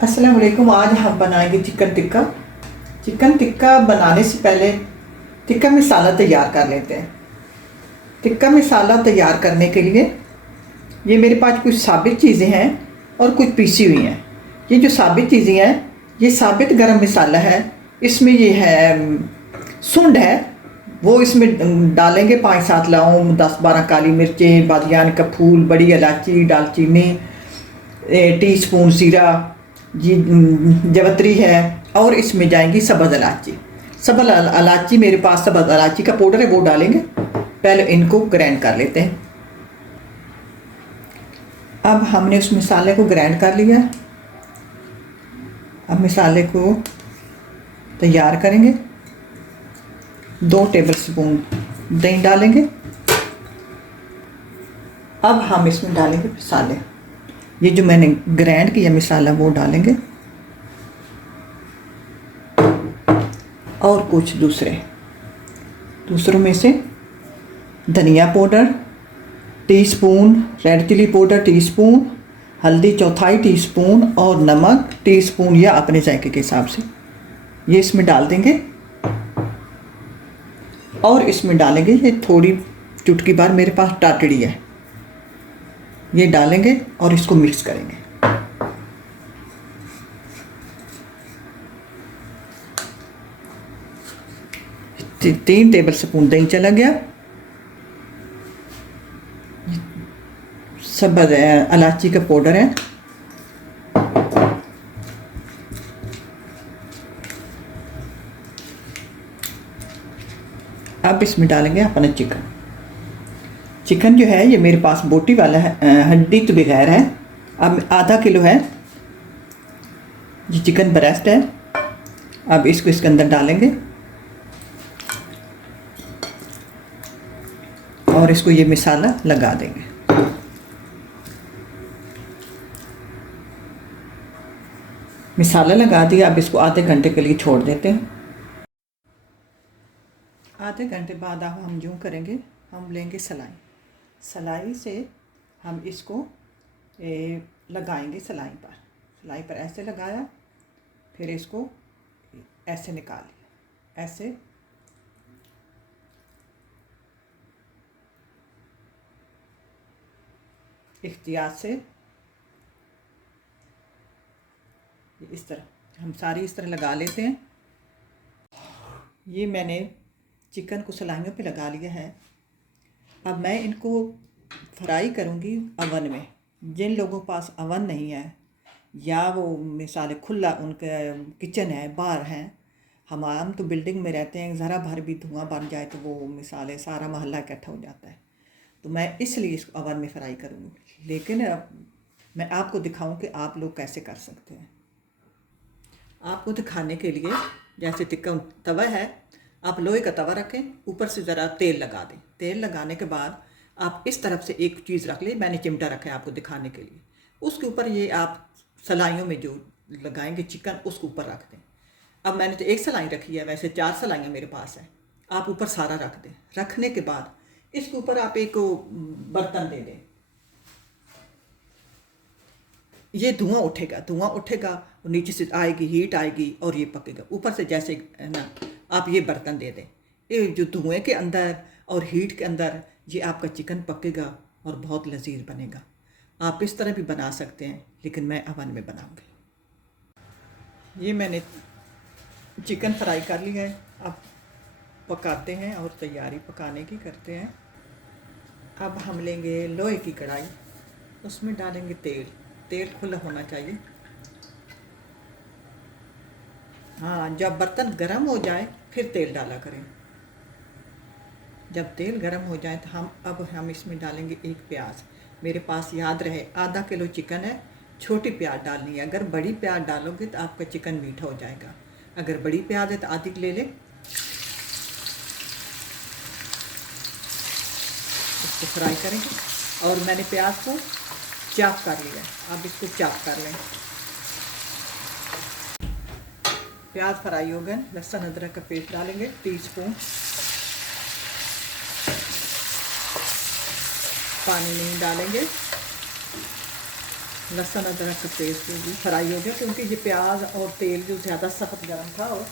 अस्सलाम वालेकुम। आज हम बनाएंगे चिकन टिक्का। चिकन टिक्का बनाने से पहले टिक्का मसाला तैयार कर लेते हैं। टिक्का मसाला तैयार करने के लिए ये मेरे पास कुछ साबित चीज़ें हैं और कुछ पीसी हुई हैं। ये जो साबित चीज़ें हैं ये साबित गरम मसाला है। इसमें ये है सुंड है, वो इसमें डालेंगे 5-7 लौंग, 10-12 काली मिर्चें, बादियान का फूल, बड़ी इलायची, दालचीनी, टीस्पून जीरा, जी जवत्री है, और इसमें जाएंगी सब्ज़ इलायची। सब्ज़ इलायची मेरे पास सब्ज़ इलायची का पाउडर है, वो डालेंगे। पहले इनको ग्राइंड कर लेते हैं। अब हमने उस मसाले को ग्राइंड कर लिया। अब मसाले को तैयार करेंगे। 2 टेबलस्पून दही डालेंगे। अब हम इसमें डालेंगे मसाले। ये जो मैंने ग्राइंड किया मसाला वो डालेंगे, और कुछ दूसरों में से धनिया powder teaspoon, red chili powder teaspoon, हल्दी 1/4 टीस्पून, और नमक टीस्पून या अपने जायके के हिसाब से ये इसमें डाल देंगे। और इसमें डालेंगे ये थोड़ी चुटकी भर मेरे पास टाटड़ी है, ये डालेंगे और इसको मिक्स करेंगे। तीन टेबल स्पून दही चला गया। सब इलायची का पाउडर है। अब इसमें डालेंगे अपना चिकन जो है ये मेरे पास बोटी वाला है, हड्डी तो बगैर है। अब आधा किलो है ये चिकन ब्रेस्ट है। अब इसको इसके अंदर डालेंगे और इसको ये मसाला लगा देंगे। मसाला लगा दिया। अब इसको आधे घंटे के लिए छोड़ देते हैं। आधे घंटे बाद अब हम यूँ करेंगे, हम लेंगे सलाई से हम इसको लगाएंगे सलाई पर ऐसे लगाया, फिर इसको ऐसे निकाल लिया, ऐसे इख्तियार से इस तरह हम सारी इस तरह लगा लेते हैं। ये मैंने चिकन को सलाइयों पे लगा लिया है। अब मैं इनको फ्राई करूँगी अवन में। जिन लोगों के पास अवन नहीं है या वो मिसाल खुला उनका किचन है, बाहर हैं, हम तो बिल्डिंग में रहते हैं, ज़रा भर भी धुआं बन जाए तो वो मिसाल सारा मोहल्ला इकट्ठा हो जाता है, तो मैं इसलिए इसको अवन में फ्राई करूँगी। लेकिन अब मैं आपको दिखाऊँ कि आप लोग कैसे कर सकते हैं। आपको दिखाने के लिए जैसे टिक्का तवा है, आप लोहे का तवा रखें, ऊपर से ज़रा तेल लगा दें। तेल लगाने के बाद आप इस तरफ से एक चीज़ रख लें, मैंने चिमटा रखा है आपको दिखाने के लिए। उसके ऊपर ये आप सलाइयों में जो लगाएंगे चिकन उसको ऊपर रख दें। अब मैंने तो एक सलाई रखी है, वैसे 4 सलाइयाँ मेरे पास हैं। आप ऊपर सारा रख दें। रखने के बाद इसके ऊपर आप एक बर्तन दे दें। ये धुआं उठेगा और नीचे से आएगी हीट आएगी और ये पकेगा। ऊपर से जैसे है ना, आप ये बर्तन दे दें। ये जो धुएं के अंदर और हीट के अंदर ये आपका चिकन पकेगा और बहुत लजीज बनेगा। आप इस तरह भी बना सकते हैं, लेकिन मैं अवन में बनाऊंगी। ये मैंने चिकन फ्राई कर लिया है। अब पकाते हैं और तैयारी पकाने की करते हैं। अब हम लेंगे लोहे की कढ़ाई, उसमें डालेंगे तेल खुला होना चाहिए। हाँ, जब बर्तन गर्म हो जाए फिर तेल डाला करें। जब तेल गर्म हो जाए तो हम इसमें डालेंगे एक प्याज। मेरे पास याद रहे आधा किलो चिकन है, छोटी प्याज डालनी है। अगर बड़ी प्याज डालोगे तो आपका चिकन मीठा हो जाएगा। अगर बड़ी प्याज है तो आधी ले लें। इसको फ्राई करेंगे और मैंने प्याज को चॉप कर लिया है। अब इसको चॉप कर लें। प्याज फ्राई हो गए। लहसुन अदरक का पेस्ट डालेंगे टीस्पून। पानी नहीं डालेंगे। लहसुन अदरक का पेस्ट भी फ्राई हो गया, क्योंकि ये प्याज और तेल जो ज़्यादा सख्त गर्म था और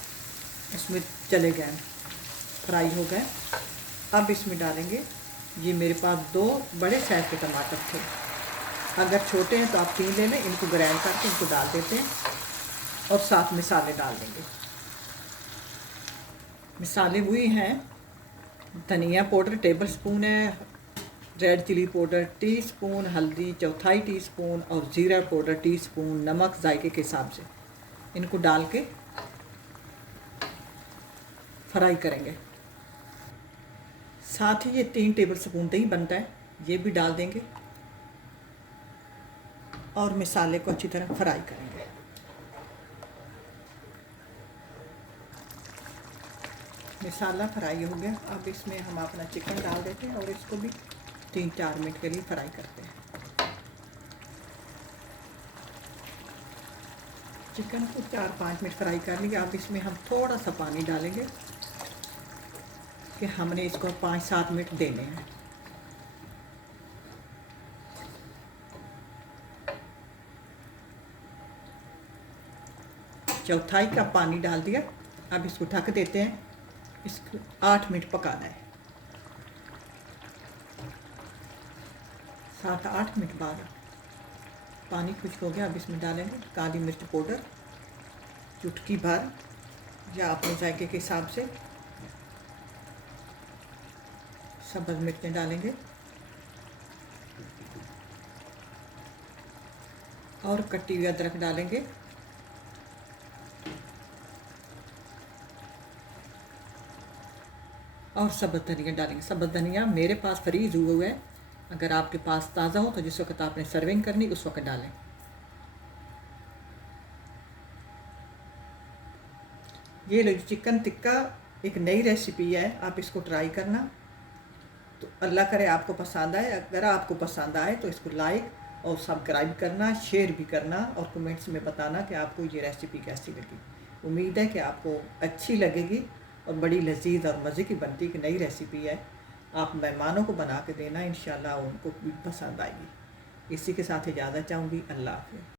इसमें चले गए, फ्राई हो गए। अब इसमें डालेंगे, ये मेरे पास 2 बड़े साइज़ के टमाटर थे, अगर छोटे हैं तो आप 3 ले लें। इनको ग्राइंड करके इनको डाल देते हैं और साथ मसाले डाल देंगे। मसाले वही हैं, धनिया पाउडर टेबल स्पून है, रेड चिली पाउडर टीस्पून, हल्दी 1/4 टीस्पून और ज़ीरा पाउडर टीस्पून, नमक जायके के हिसाब से। इनको डाल के फ्राई करेंगे। साथ ही ये 3 टेबल स्पून दही बनता है, ये भी डाल देंगे और मसाले को अच्छी तरह फ्राई करेंगे। मसाला फ्राई हो गया, अब इसमें हम अपना चिकन डाल देते हैं और इसको भी 3-4 मिनट के लिए फ्राई करते हैं। चिकन को 4-5 मिनट फ्राई कर लिया। अब इसमें हम थोड़ा सा पानी डालेंगे कि हमने इसको 5-7 मिनट देने हैं। चौथाई कप पानी डाल दिया। अब इसको ढक देते हैं, इसको 8 मिनट पकाना है। 7-8 मिनट बाद पानी खुश्क हो गया। अब इसमें डालेंगे काली मिर्च पाउडर चुटकी भर या अपने जायके के हिसाब से, सब्ज़ मिर्चें डालेंगे और कटी हुई अदरक डालेंगे और सब्ज़ धनिया डालेंगे। सब्ज़ धनिया मेरे पास फ्रीज़ हुए हुए है, अगर आपके पास ताज़ा हो तो जिस वक्त आपने सर्विंग करनी उस वक्त डालें। ये लो चिकन टिक्का एक नई रेसिपी है, आप इसको ट्राई करना। तो अल्लाह करे आपको पसंद आए। अगर आपको पसंद आए तो इसको लाइक और सब्सक्राइब करना, शेयर भी करना और कमेंट्स में बताना कि आपको ये रेसिपी कैसी लगी। उम्मीद है कि आपको अच्छी लगेगी और बड़ी लजीज और मज़े की बनती की नई रेसिपी है। आप मेहमानों को बना के देना, इंशाल्लाह उनको भी पसंद आएगी। इसी के साथ इजाज़त चाहूँगी। अल्लाह हाफ़िज़।